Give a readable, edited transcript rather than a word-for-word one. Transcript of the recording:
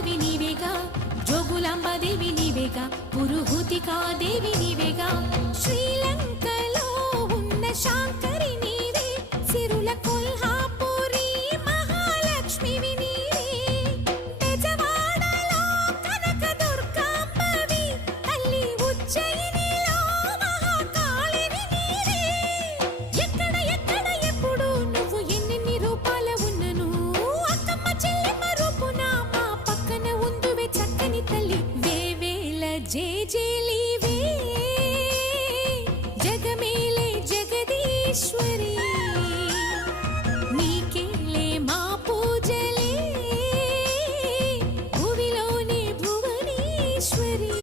భార్గవి నీవేగా, జోగులాంబ దేవి నీవేగా, పురుహూతికా దేవి నీవేగా, శ్రీలంకలో ఉన్న శాంకరి నీవే, సిరుల కొల్హాపురి మహాలక్ష్మివి నీవే, బెజవాడలో కనక దుర్గాంబవి, తల్లి ఉజ్జయినిలో మహాకాళివి నీవే. ఎక్కడ ఎక్కడ ఎప్పుడు నువ్వు ఎన్నెన్ని రూపాల ఉన్నను, అక్కమ్మ చెల్లెమ్మ రూపున మా పక్కన ఉందువే చక్కని తల్లి. వేవేల జేజేలి